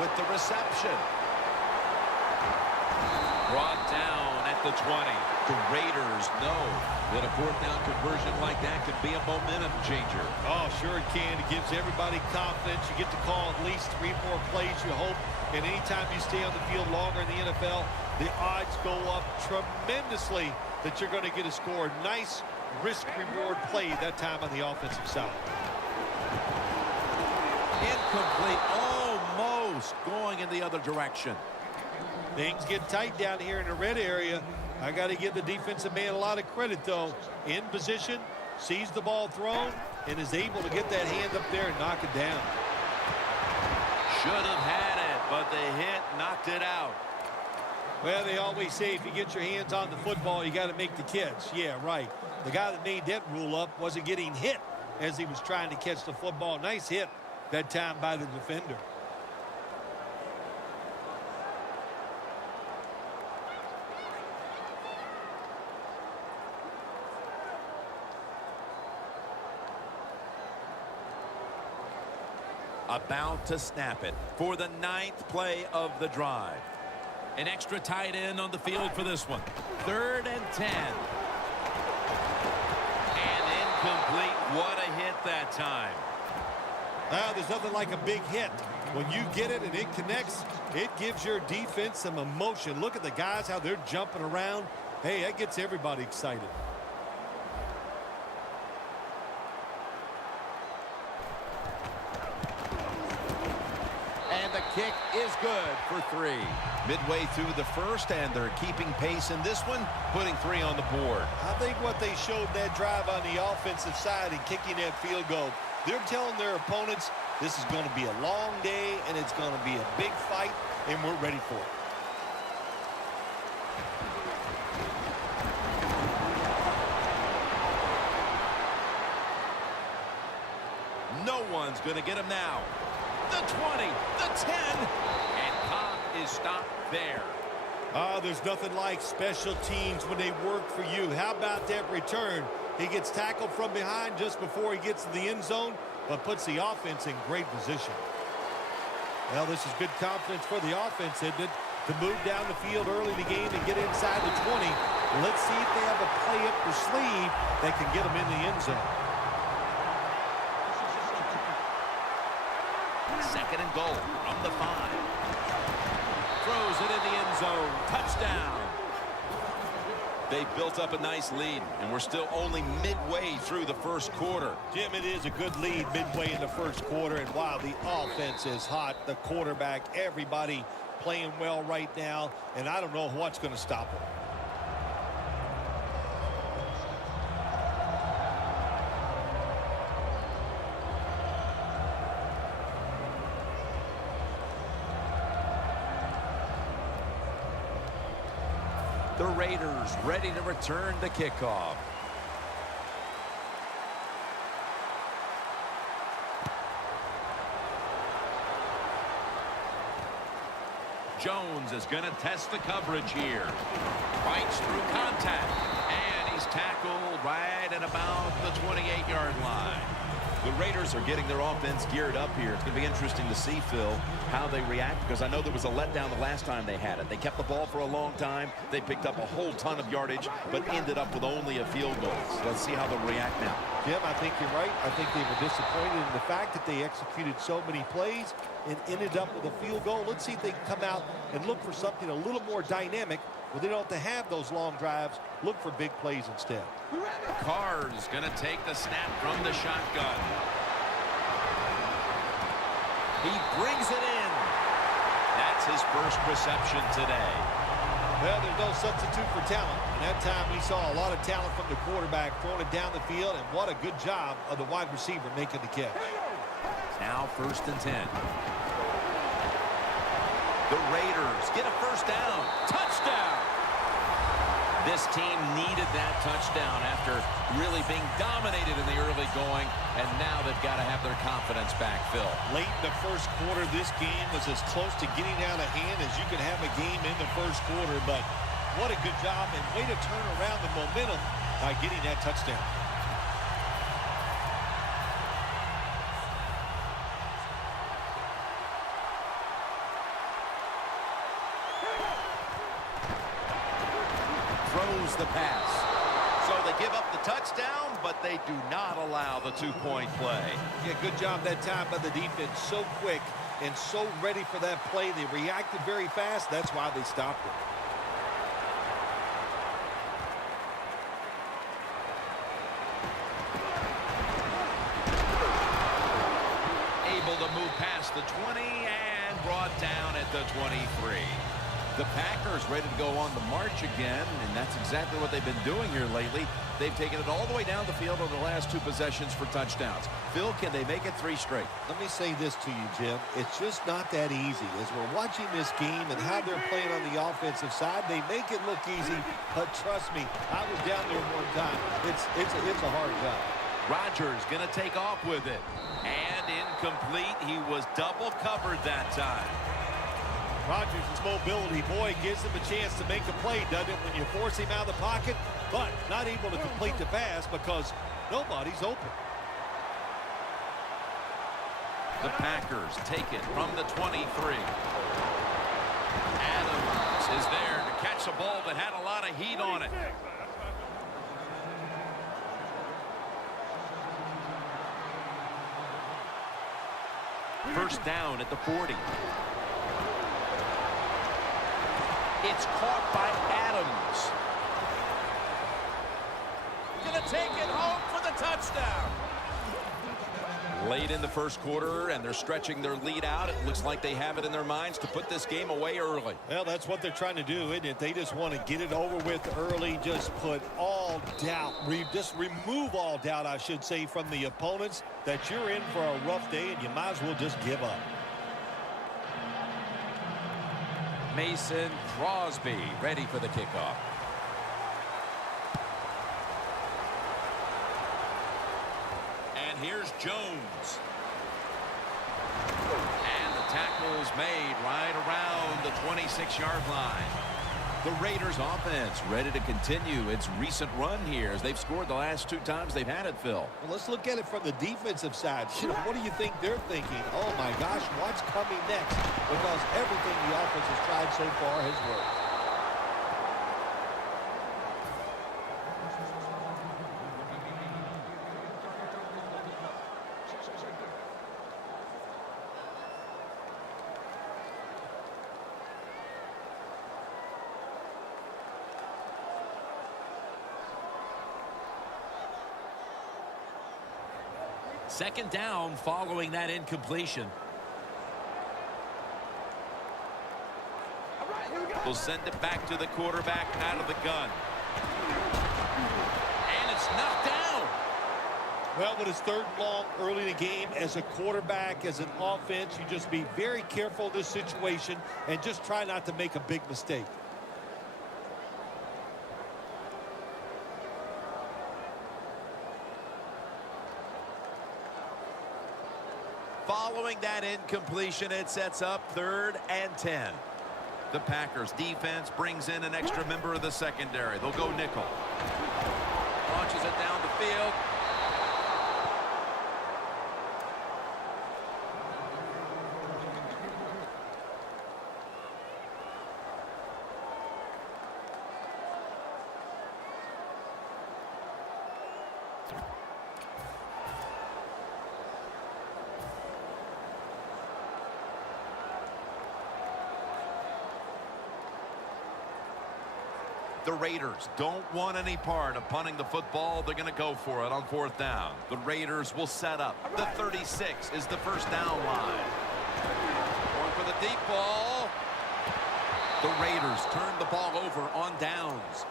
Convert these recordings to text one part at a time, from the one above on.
with the reception. Brought down at the 20. The Raiders know that a fourth down conversion like that could be a momentum changer. Oh, sure it can. It gives everybody confidence. You get to call at least 3 more plays, you hope. And anytime you stay on the field longer in the NFL, the odds go up tremendously that you're going to get a score. Nice risk-reward play that time on the offensive side. Incomplete. Almost going in the other direction. Things get tight down here in the red area. I got to give the defensive man a lot of credit, though. In position, sees the ball thrown, and is able to get that hand up there and knock it down. Should have had it, but the hit knocked it out. Well, they always say if you get your hands on the football, you got to make the catch. Yeah, right. The guy that made that rule up wasn't getting hit as he was trying to catch the football. Nice hit that time by the defender. About to snap it for the 9th play of the drive. An extra tight end on the field for this one. 3rd and 10. And incomplete. What a hit that time. There's nothing like a big hit. When you get it and it connects, it gives your defense some emotion. Look at the guys, how they're jumping around. Hey, that gets everybody excited. And the kick is good for 3. Midway through the first, and they're keeping pace in this one, putting 3 on the board. I think what they showed that drive on the offensive side and kicking that field goal, they're telling their opponents this is going to be a long day and it's going to be a big fight, and we're ready for it. No one's going to get him now. The 20, the 10, and Cobb is stopped there. There's nothing like special teams when they work for you. How about that return? He gets tackled from behind just before he gets to the end zone, but puts the offense in great position. Well, this is good confidence for the offense, isn't it? To move down the field early in the game and get inside the 20. Let's see if they have a play up their sleeve that can get them in the end zone. 2nd and goal from the 5. Throws it in the end zone. Touchdown. They built up a nice lead, and we're still only midway through the first quarter. Jim, it is a good lead midway in the first quarter, and while the offense is hot, the quarterback, everybody playing well right now, and I don't know what's going to stop them. The Raiders ready to return the kickoff. Jones is going to test the coverage here. Fights through contact. And he's tackled right at about the 28-yard line. The Raiders are getting their offense geared up here. It's going to be interesting to see, Phil, how they react, because I know there was a letdown the last time they had it. They kept the ball for a long time. They picked up a whole ton of yardage, but ended up with only a field goal. So let's see how they'll react now. Jim, I think you're right. I think they were disappointed in the fact that they executed so many plays and ended up with a field goal. Let's see if they can come out and look for something a little more dynamic where they don't have to have those long drives. Look for big plays instead. Carr's going to take the snap from the shotgun. He brings it in. That's his first reception today. Well, there's no substitute for talent. And that time we saw a lot of talent from the quarterback throwing it down the field, and what a good job of the wide receiver making the catch. Now 1st and 10. The Raiders get a first down. Touchdown! This team needed that touchdown after really being dominated in the early going, and now they've got to have their confidence back, Phil. Late in the first quarter, this game was as close to getting out of hand as you could have a game in the first quarter, but what a good job and way to turn around the momentum by getting that touchdown. throws the pass. So they give up the touchdown, but they do not allow the two-point play. Yeah, good job that time by the defense. So quick and so ready for that play. They reacted very fast. That's why they stopped it. Able to move past the 20 and brought down at the 23. The Packers ready to go on the march again, and that's exactly what they've been doing here lately. They've taken it all the way down the field over the last 2 possessions for touchdowns. Phil, can they make it 3 straight? Let me say this to you, Jim. It's just not that easy. As we're watching this game and how they're playing on the offensive side, they make it look easy, but trust me, I was down there one time. It's a hard job. Rodgers going to take off with it. And incomplete. He was double covered that time. Rodgers' mobility, boy, gives him a chance to make a play, doesn't it, when you force him out of the pocket, but not able to complete the pass because nobody's open. The Packers take it from the 23. Adams is there to catch a ball that had a lot of heat on it. First down at the 40. It's caught by Adams. Gonna take it home for the touchdown. Late in the first quarter, and they're stretching their lead out. It looks like they have it in their minds to put this game away early. Well, that's what they're trying to do, isn't it? They just want to get it over with early, just put all doubt, just remove all doubt, I should say, from the opponents that you're in for a rough day, and you might as well just give up. Mason Crosby ready for the kickoff. And here's Jones. And the tackle is made right around the 26-yard line. The Raiders offense ready to continue its recent run here as they've scored the last 2 times they've had it, Phil. Well, let's look at it from the defensive side. What do you think they're thinking? Oh, my gosh, what's coming next? Because everything the offense has tried so far has worked. Second down following that incompletion. We'll send it back to the quarterback out of the gun. And it's knocked down. Well, when it's 3rd and long early in the game, as a quarterback, as an offense, you just be very careful of this situation and just try not to make a big mistake. Following that incompletion, it sets up 3rd and 10. The Packers defense brings in an extra member of the secondary. They'll go nickel. Launches it down the field. The Raiders don't want any part of punting the football. They're going to go for it on 4th down. The Raiders will set up. The 36 is the first down line. Going for the deep ball. The Raiders turn the ball over on downs.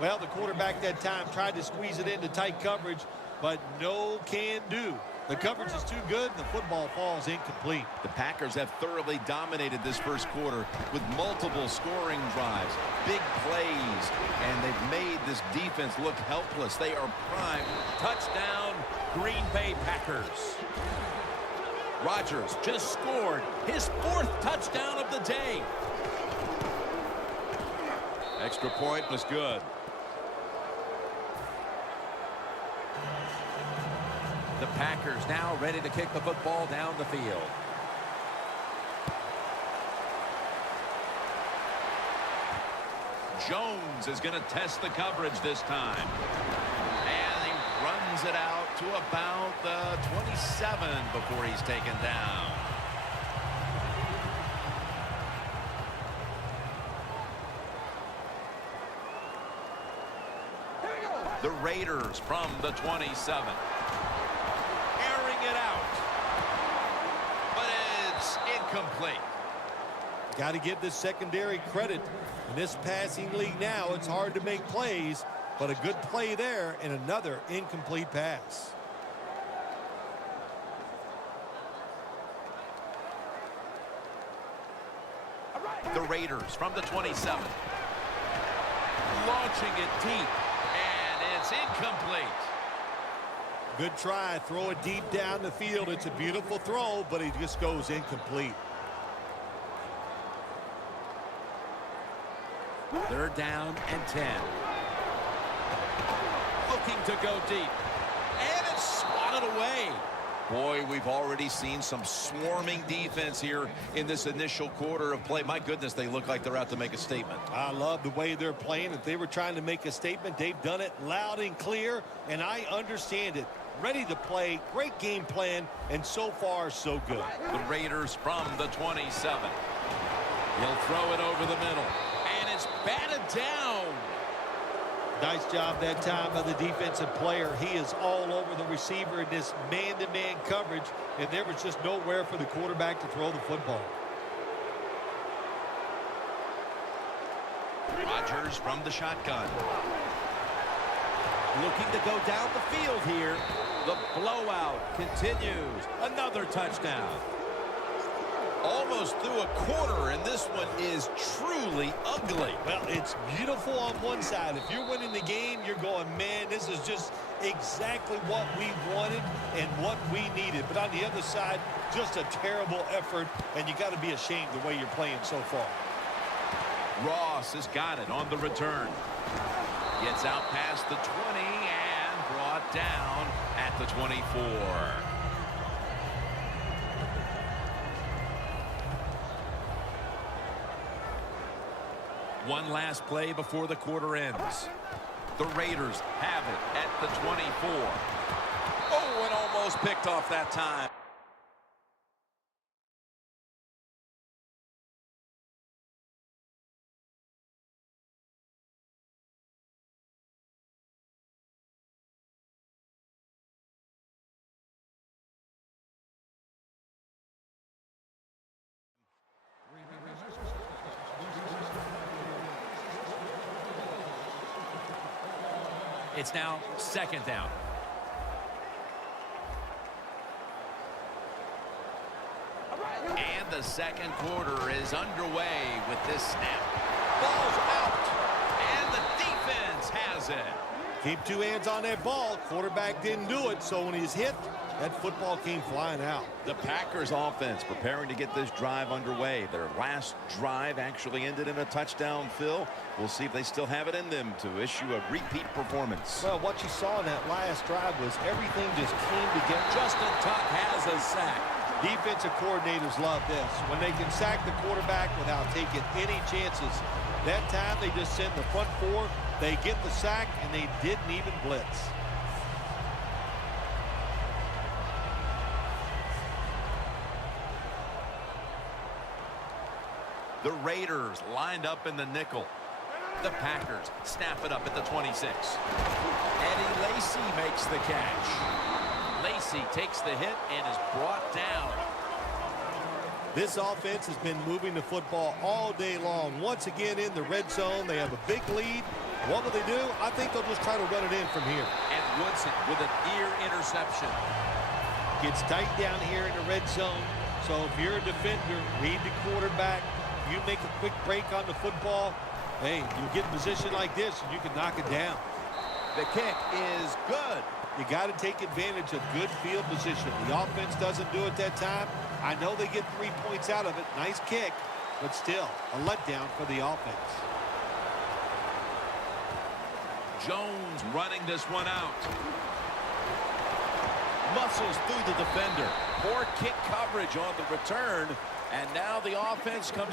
Well, the quarterback that time tried to squeeze it into tight coverage, but no can do. The coverage is too good, and the football falls incomplete. The Packers have thoroughly dominated this first quarter with multiple scoring drives, big plays, and they've made this defense look helpless. They are primed. Touchdown, Green Bay Packers. Rodgers just scored his 4th touchdown of the day. Extra point was good. The Packers now ready to kick the football down the field. Jones is going to test the coverage this time. And he runs it out to about the 27 before he's taken down. The Raiders from the 27. Airing it out. But it's incomplete. Got to give this secondary credit. In this passing league now, it's hard to make plays, but a good play there and another incomplete pass. The Raiders from the 27. Launching it deep, and it's incomplete. Good try. Throw it deep down the field. It's a beautiful throw, but it just goes incomplete. Third down and 10. Looking to go deep. And it's swatted away. Boy, we've already seen some swarming defense here in this initial quarter of play. My goodness, they look like they're out to make a statement. I love the way they're playing. If they were trying to make a statement, they've done it loud and clear, and I understand it. Ready to play, great game plan, and so far, so good. The Raiders from the 27. He'll throw it over the middle. And it's batted down. Nice job that time by the defensive player. He is all over the receiver in this man-to-man coverage, and there was just nowhere for the quarterback to throw the football. Rodgers from the shotgun. Looking to go down the field here. The blowout continues. Another touchdown. Almost through a quarter, and this one is truly ugly. Well, it's beautiful on one side. If you're winning the game, you're going, man, this is just exactly what we wanted and what we needed. But on the other side, just a terrible effort, and you got to be ashamed the way you're playing so far. Ross has got it on the return. Gets out past the 20 and brought down at the 24. One last play before the quarter ends. The Raiders have it at the 24. Oh, and almost picked off that time. It's now second down. And the second quarter is underway with this snap. Ball's out. And the defense has it. Keep two hands on that ball. Quarterback didn't do it, so when he's hit, that football came flying out. The Packers offense preparing to get this drive underway. Their last drive actually ended in a touchdown, Phil. We'll see if they still have it in them to issue a repeat performance. Well, what you saw in that last drive was everything just came together. Justin Tuck has a sack. Defensive coordinators love this. When they can sack the quarterback without taking any chances. That time they just send the front four, they get the sack, and they didn't even blitz. The Raiders lined up in the nickel. The Packers snap it up at the 26. Eddie Lacy makes the catch. Lacy takes the hit and is brought down. This offense has been moving the football all day long. Once again in the red zone, they have a big lead. What will they do? I think they'll just try to run it in from here. And Woodson with an ear interception. Gets tight down here in the red zone. So if you're a defender, read the quarterback. You make a quick break on the football, hey, you get in a position like this and you can knock it down. The kick is good. You got to take advantage of good field position. The offense doesn't do it that time. I know they get 3 points out of it. Nice kick, but still a letdown for the offense. Jones running this one out. Muscles through the defender. Poor kick coverage on the return. And now the offense comes